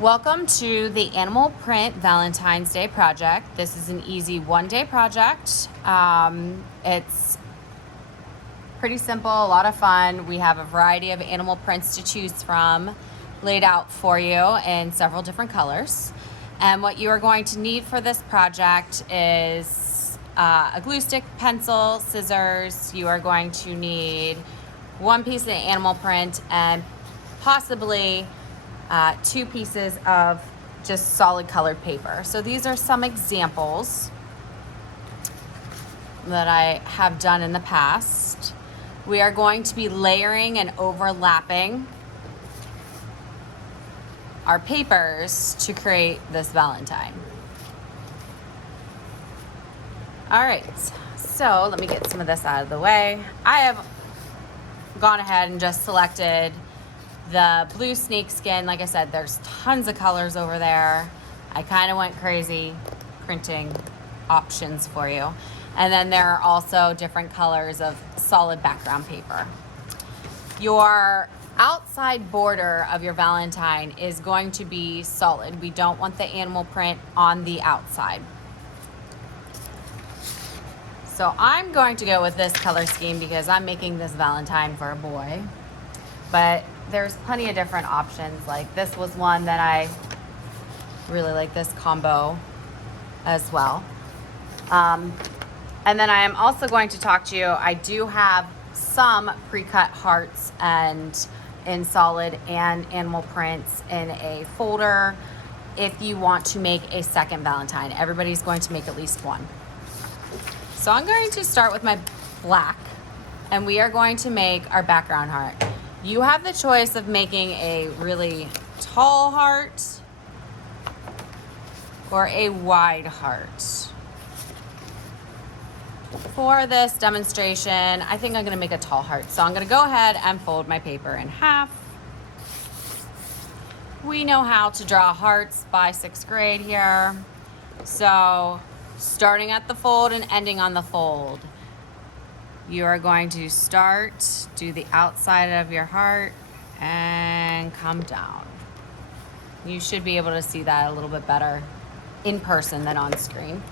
Welcome to the Animal Print Valentine's Day project. This is an easy one-day project. It's pretty simple, a lot of fun. We have a variety of animal prints to choose from laid out for you in several different colors. And what you are going to need for this project is a glue stick, pencil, scissors. You are going to need one piece of the animal print and possibly 2 pieces of just solid colored paper. So these are some examples that I have done in the past. We are going to be layering and overlapping our papers to create this Valentine. All right, so let me get some of this out of the way. I have gone ahead and just selected the blue snakeskin. Like I said, there's tons of colors over there. I kind of went crazy printing options for you. And then there are also different colors of solid background paper. Your outside border of your Valentine is going to be solid. We don't want the animal print on the outside. So I'm going to go with this color scheme because I'm making this Valentine for a boy. But there's plenty of different options. Like this was one that I really like, this combo as well. And then I am also going to talk to you, I do have some pre-cut hearts and in solid and animal prints in a folder if you want to make a second Valentine. Everybody's going to make at least one. So I'm going to start with my black and we are going to make our background heart. You have the choice of making a really tall heart or a wide heart. For this demonstration, I think I'm gonna make a tall heart. So I'm gonna go ahead and fold my paper in half. We know how to draw hearts by 6th grade here. So starting at the fold and ending on the fold. You are going to start, do the outside of your heart, and come down. You should be able to see that a little bit better in person than on screen.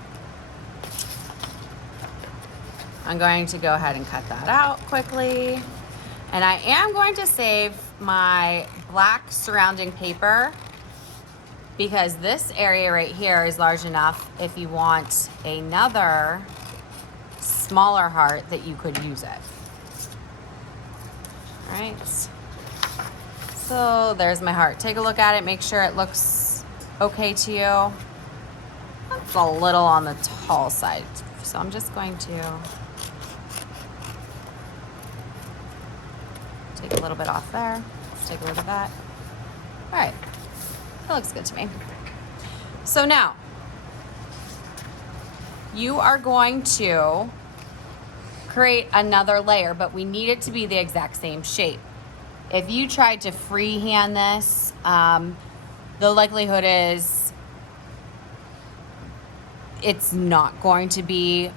I'm going to go ahead and cut that out quickly. And I am going to save my black surrounding paper because this area right here is large enough if you want another smaller heart that you could use it. All right, so there's my heart. Take a look at it, make sure it looks okay to you. That's a little on the tall side, so I'm just going to take a little bit off there. Let's take a look at that. All right, that looks good to me. So now, you are going to create another layer, but we need it to be the exact same shape. If you tried to freehand this, the likelihood is it's not going to be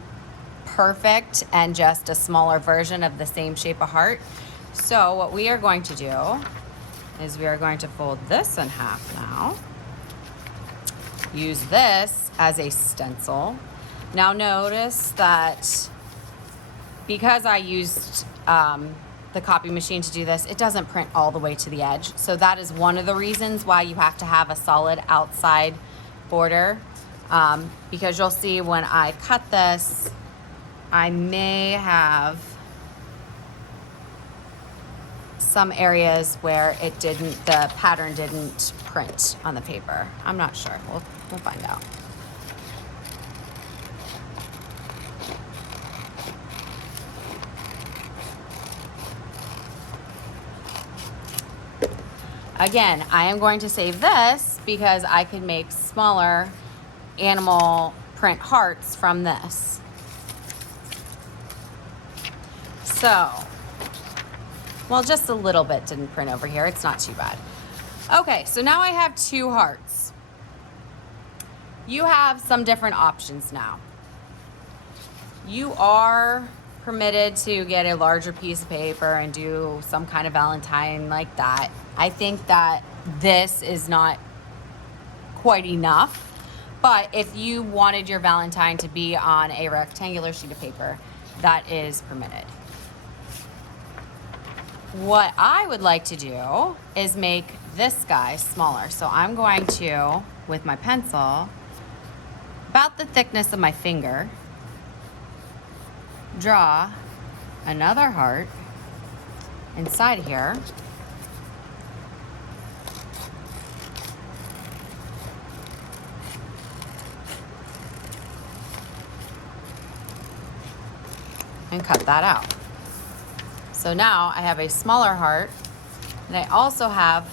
perfect and just a smaller version of the same shape of heart. So what we are going to do is we are going to fold this in half now. Use this as a stencil. Now notice that because I used the copy machine to do this, it doesn't print all the way to the edge. So that is one of the reasons why you have to have a solid outside border. Because you'll see when I cut this, I may have some areas where the pattern didn't print on the paper. I'm not sure, we'll find out. Again, I am going to save this because I can make smaller animal print hearts from this. So, well, just a little bit didn't print over here. It's not too bad. Okay, so now I have 2 hearts. You have some different options now. You are permitted to get a larger piece of paper and do some kind of Valentine like that. I think that this is not quite enough. But if you wanted your Valentine to be on a rectangular sheet of paper, that is permitted. What I would like to do is make this guy smaller. So I'm going to, with my pencil, about the thickness of my finger, draw another heart inside here. And cut that out. So now I have a smaller heart, and I also have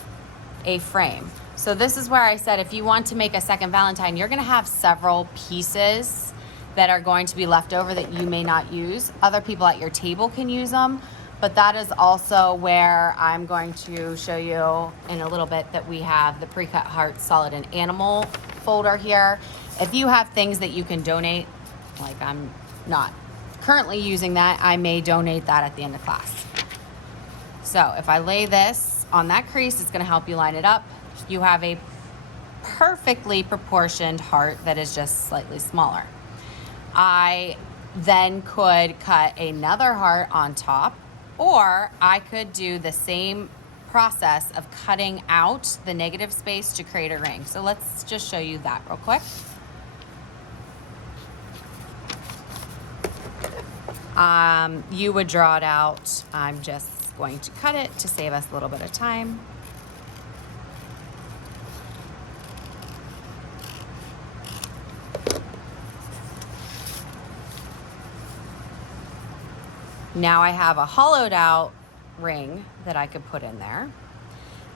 a frame. So this is where I said if you want to make a second Valentine, you're gonna have several pieces that are going to be left over that you may not use. Other people at your table can use them, but that is also where I'm going to show you in a little bit that we have the pre-cut heart solid and animal folder here. If you have things that you can donate, like I'm not currently using that, I may donate that at the end of class. So if I lay this on that crease, it's gonna help you line it up. You have a perfectly proportioned heart that is just slightly smaller. I then could cut another heart on top, or I could do the same process of cutting out the negative space to create a ring. So let's just show you that real quick. You would draw it out. I'm just going to cut it to save us a little bit of time. Now I have a hollowed out ring that I could put in there.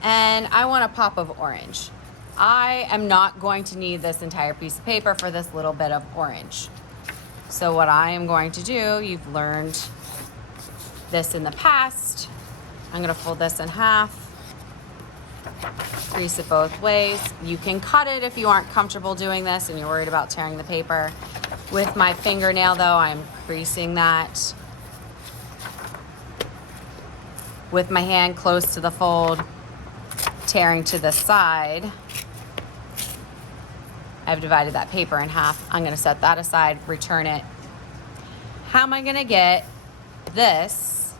And I want a pop of orange. I am not going to need this entire piece of paper for this little bit of orange. So what I am going to do, you've learned this in the past. I'm gonna fold this in half, crease it both ways. You can cut it if you aren't comfortable doing this and you're worried about tearing the paper. With my fingernail though, I'm creasing that. With my hand close to the fold, tearing to the side. I've divided that paper in half. I'm gonna set that aside, return it. How am I gonna get this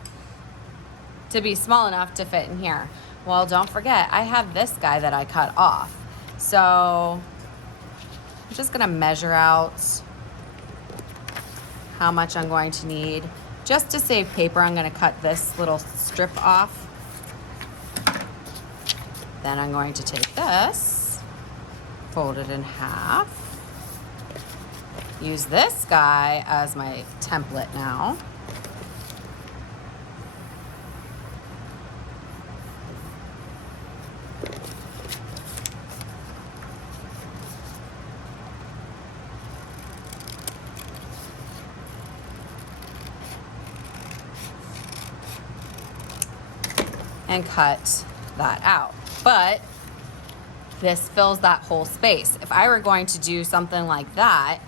to be small enough to fit in here? Well, don't forget, I have this guy that I cut off. So I'm just gonna measure out how much I'm going to need. Just to save paper, I'm gonna cut this little strip off. Then I'm going to take this, fold it in half, use this guy as my template now. And cut that out. But this fills that whole space. If I were going to do something like that,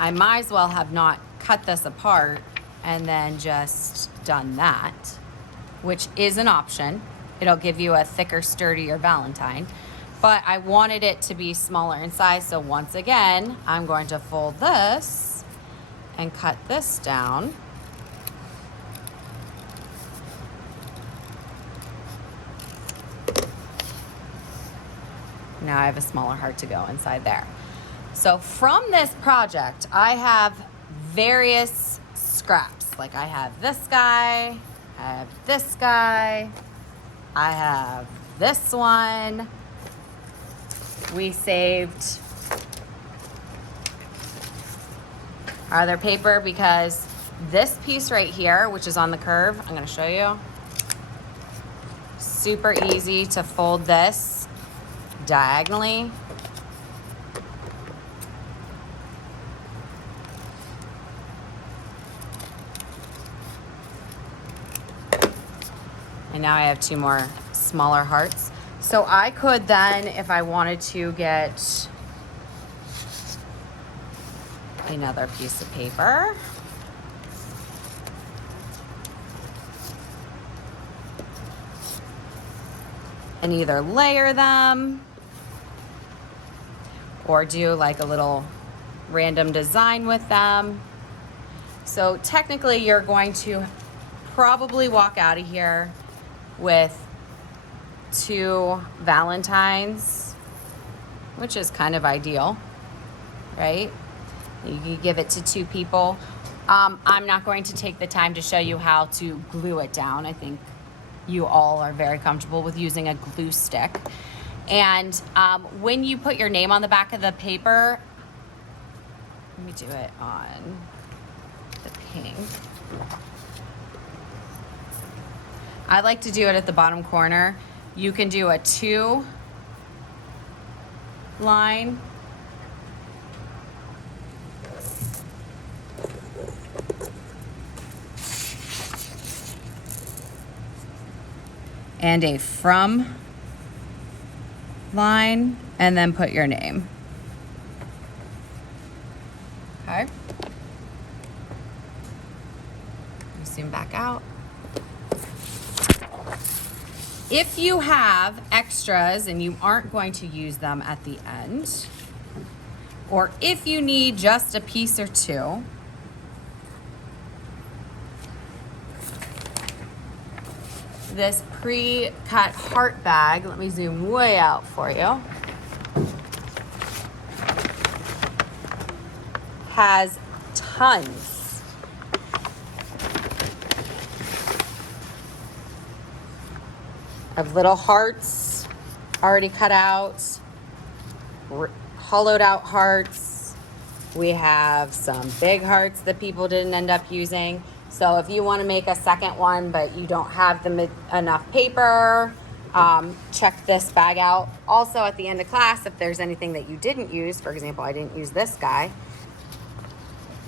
I might as well have not cut this apart and then just done that, which is an option. It'll give you a thicker, sturdier Valentine. But I wanted it to be smaller in size, so once again, I'm going to fold this and cut this down. Now I have a smaller heart to go inside there. So from this project, I have various scraps. Like I have this guy, I have this guy, I have this one. We saved our other paper because this piece right here, which is on the curve, I'm gonna show you. Super easy to fold this diagonally. And now I have two more smaller hearts. So I could then, if I wanted to, get another piece of paper. And either layer them or do like a little random design with them. So technically you're going to probably walk out of here with 2 Valentines, which is kind of ideal, right? You can give it to 2 people. I'm not going to take the time to show you how to glue it down. I think you all are very comfortable with using a glue stick. And when you put your name on the back of the paper, let me do it on the pink. I like to do it at the bottom corner. You can do a 2 line. And a from line, and then put your name. Okay. Let me zoom back out. If you have extras and you aren't going to use them at the end, or if you need just a piece or 2, this pre-cut heart bag, let me zoom way out for you, has tons of little hearts already cut out, hollowed out hearts. We have some big hearts that people didn't end up using. So if you want to make a second one, but you don't have enough paper, check this bag out. Also at the end of class, if there's anything that you didn't use, for example, I didn't use this guy,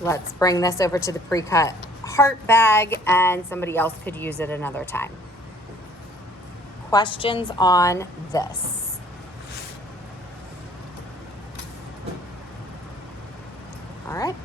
let's bring this over to the pre-cut heart bag and somebody else could use it another time. Questions on this? All right.